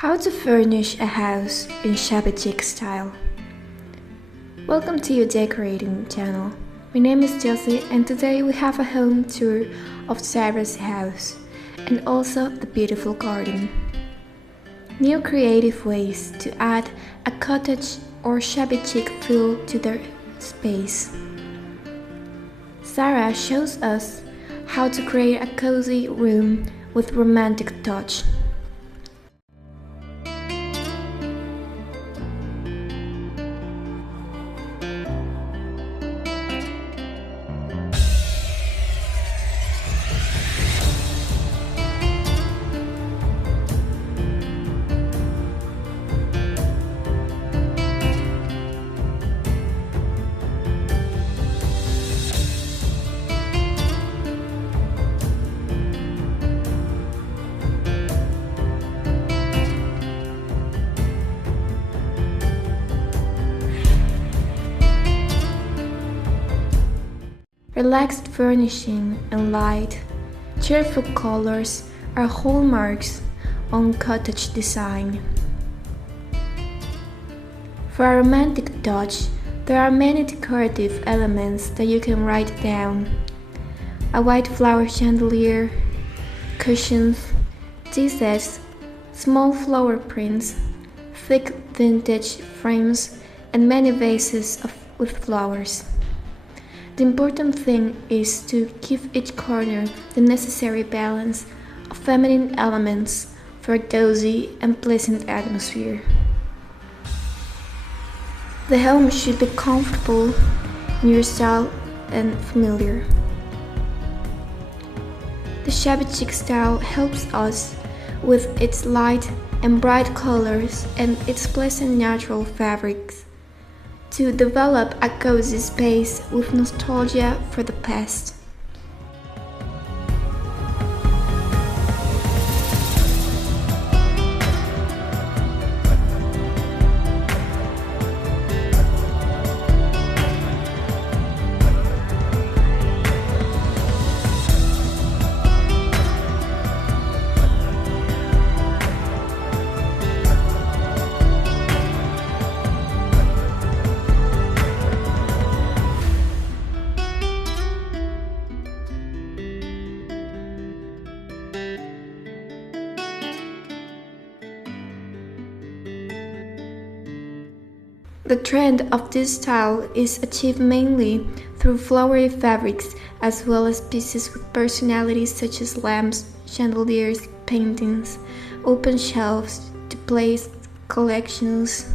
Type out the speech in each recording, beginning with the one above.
How to furnish a house in shabby chic style. Welcome to your decorating channel. My name is Jossie and today we have a home tour of Sarah's house and also the beautiful garden. New creative ways to add a cottage or shabby chic feel to their space. Sarah shows us how to create a cozy room with romantic touch. Relaxed furnishing and light, cheerful colors are hallmarks on cottage design. For a romantic touch, there are many decorative elements that you can write down. A white flower chandelier, cushions, tea sets, small flower prints, thick vintage frames, and many vases with flowers. The important thing is to give each corner the necessary balance of feminine elements for a cozy and pleasant atmosphere. The home should be comfortable in your style and familiar. The shabby chic style helps us with its light and bright colors and its pleasant natural fabrics to develop a cozy space with nostalgia for the past. The trend of this style is achieved mainly through flowery fabrics as well as pieces with personalities such as lamps, chandeliers, paintings, open shelves to place collections.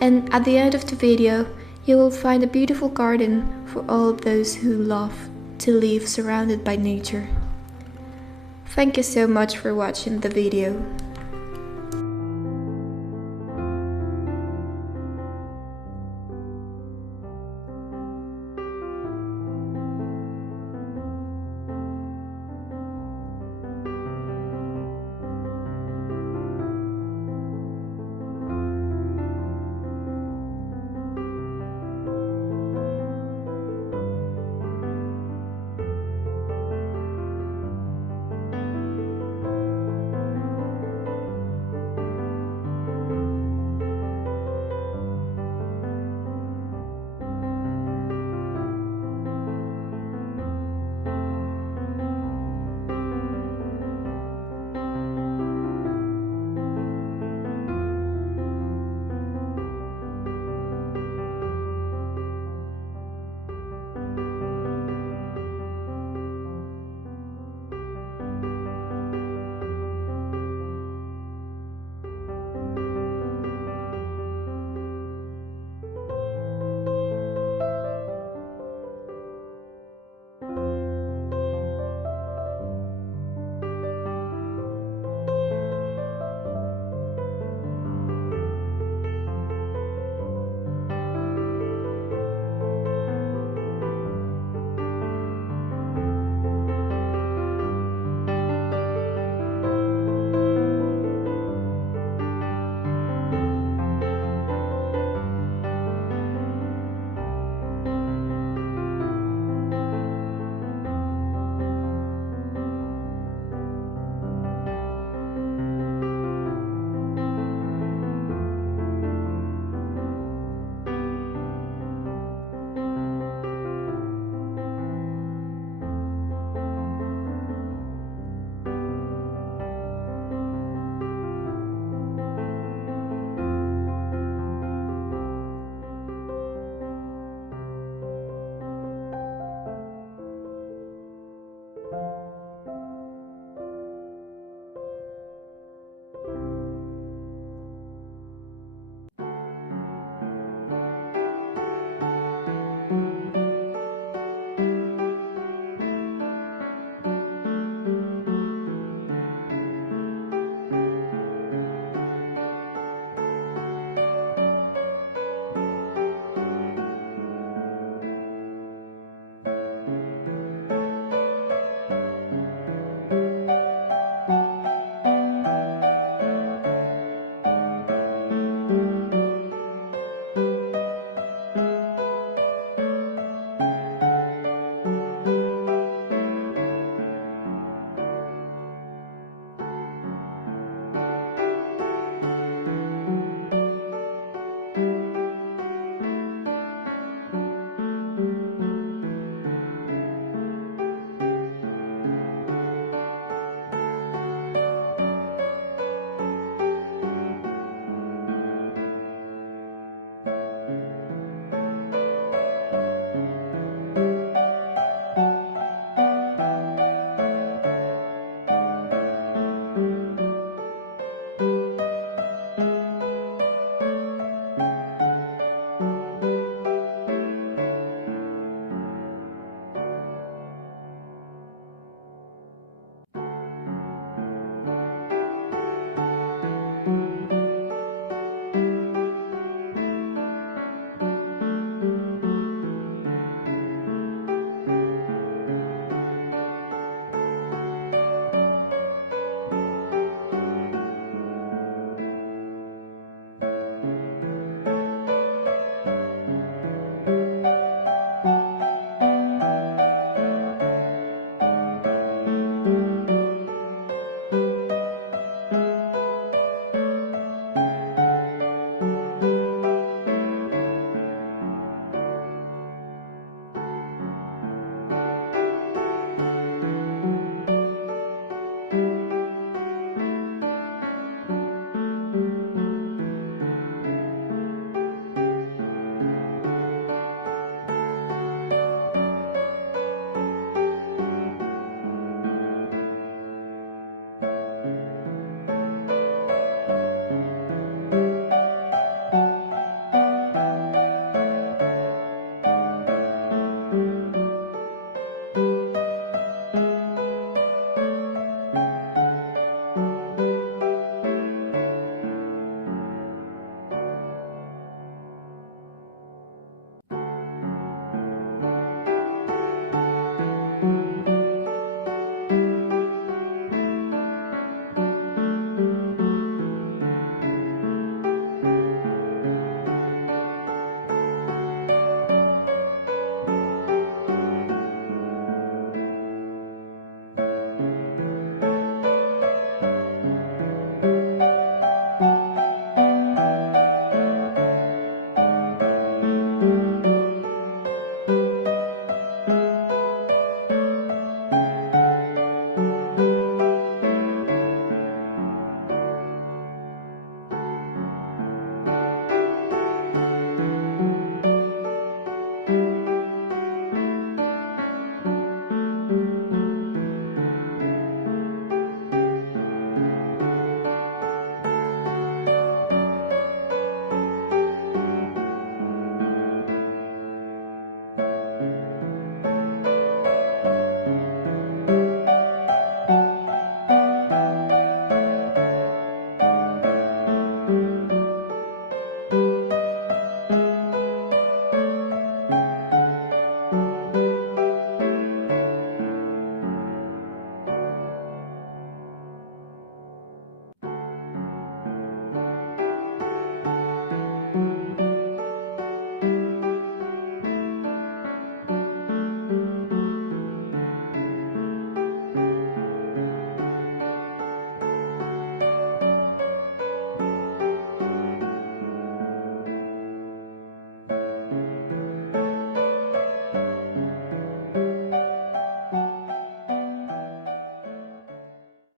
And at the end of the video, you will find a beautiful garden for all those who love to live surrounded by nature. Thank you so much for watching the video.